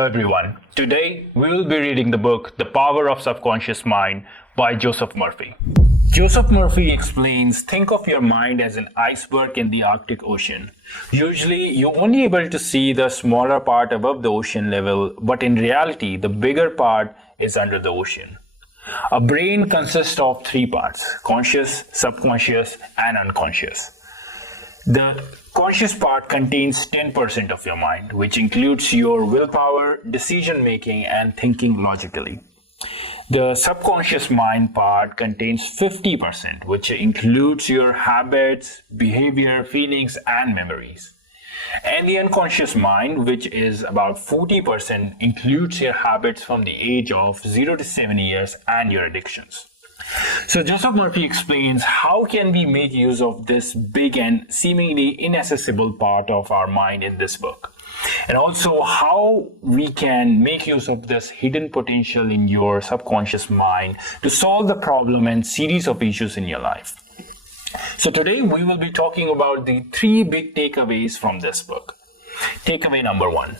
Hello everyone. Today we will be reading the book The Power of Subconscious Mind by Joseph Murphy. Joseph Murphy explains, think of your mind as an iceberg in the Arctic Ocean. Usually you're only able to see the smaller part above the ocean level, but in reality the bigger part is under the ocean. A brain consists of three parts: conscious, subconscious, and unconscious. The conscious part contains 10% of your mind, which includes your willpower, decision making, and thinking logically. The subconscious mind part contains 50%, which includes your habits, behavior, feelings, and memories. And the unconscious mind, which is about 40%, includes your habits from the age of 0 to 7 years and your addictions. So Joseph Murphy explains how can we make use of this big and seemingly inaccessible part of our mind in this book, and also how we can make use of this hidden potential in your subconscious mind to solve the problem and series of issues in your life. So today we will be talking about the three big takeaways from this book. Takeaway number one: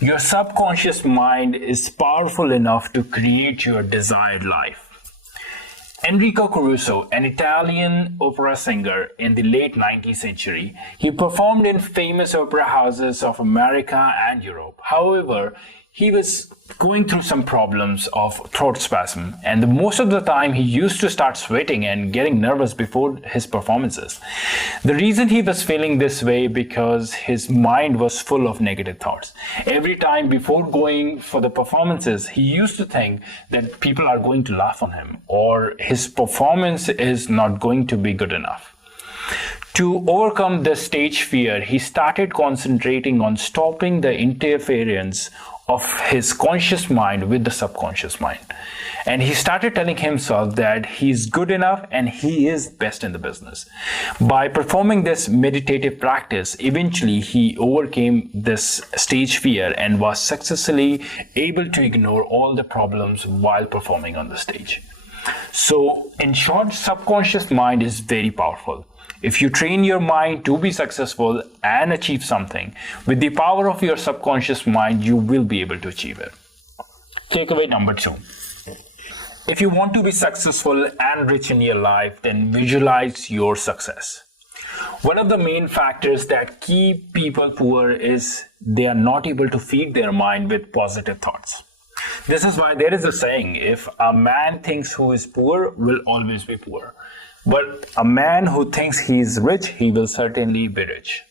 your subconscious mind is powerful enough to create your desired life. Enrico Caruso, an Italian opera singer in the late 19th century, he performed in famous opera houses of America and Europe. However, he was going through some problems of throat spasm, and most of the time he used to start sweating and getting nervous before his performances. The reason he was feeling this way because his mind was full of negative thoughts. Every time before going for the performances, he used to think that people are going to laugh on him or his performance is not going to be good enough. To overcome the stage fear, he started concentrating on stopping the interference of his conscious mind with the subconscious mind. And he started telling himself that he's good enough and he is best in the business. By performing this meditative practice, eventually he overcame this stage fear and was successfully able to ignore all the problems while performing on the stage. So in short, subconscious mind is very powerful. If you train your mind to be successful and achieve something, with the power of your subconscious mind, you will be able to achieve it. Takeaway number two: if you want to be successful and rich in your life, then visualize your success. One of the main factors that keep people poor is they are not able to feed their mind with positive thoughts. This is why there is a saying, if a man thinks who is poor will always be poor. But a man who thinks he is rich, he will certainly be rich.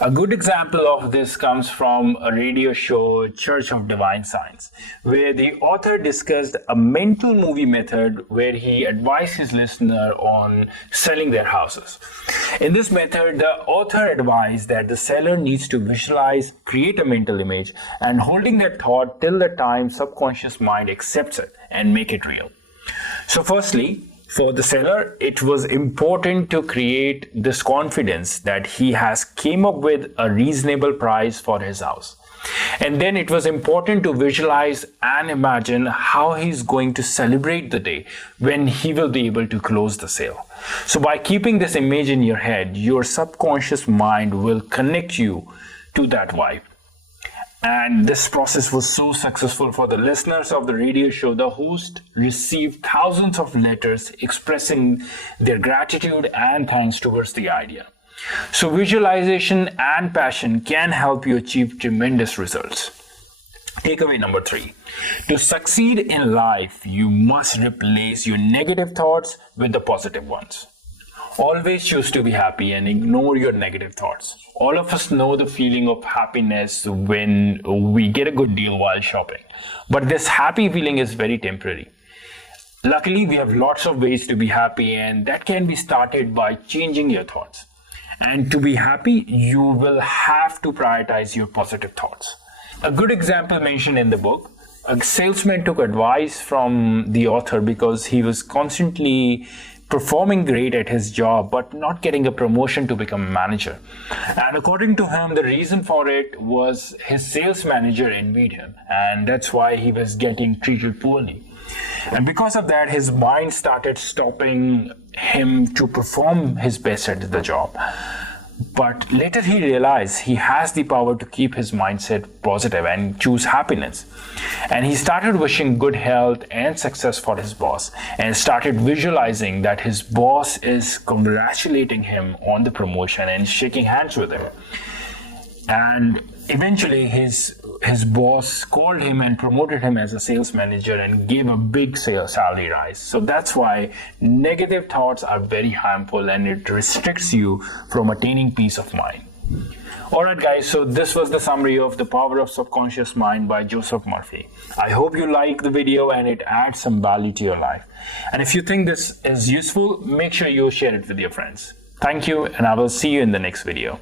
A good example of this comes from a radio show, Church of Divine Science, where the author discussed a mental movie method where he advised his listener on selling their houses. In this method, the author advised that the seller needs to visualize, create a mental image, and holding that thought till the time subconscious mind accepts it and make it real. So firstly, for the seller, it was important to create this confidence that he has came up with a reasonable price for his house. And then it was important to visualize and imagine how he's going to celebrate the day when he will be able to close the sale. So by keeping this image in your head, your subconscious mind will connect you to that vibe. And this process was so successful for the listeners of the radio show. The host received thousands of letters expressing their gratitude and thanks towards the idea. So visualization and passion can help you achieve tremendous results. Takeaway number three: to succeed in life, you must replace your negative thoughts with the positive ones. Always choose to be happy and ignore your negative thoughts. All of us know the feeling of happiness when we get a good deal while shopping. But this happy feeling is very temporary. Luckily, we have lots of ways to be happy, and that can be started by changing your thoughts. And to be happy, you will have to prioritize your positive thoughts. A good example mentioned in the book: a salesman took advice from the author because he was constantly performing great at his job but not getting a promotion to become a manager. And according to him, the reason for it was his sales manager envied him, and that's why he was getting treated poorly. And because of that, his mind started stopping him to perform his best at the job. But later he realized he has the power to keep his mindset positive and choose happiness. And he started wishing good health and success for his boss, and started visualizing that his boss is congratulating him on the promotion and shaking hands with him. And eventually his boss called him and promoted him as a sales manager and gave a big sales salary rise. So that's why negative thoughts are very harmful, and it restricts you from attaining peace of mind. Alright guys, so this was the summary of The Power of Subconscious Mind by Joseph Murphy. I hope you like the video and it adds some value to your life. And if you think this is useful, make sure you share it with your friends. Thank you, and I will see you in the next video.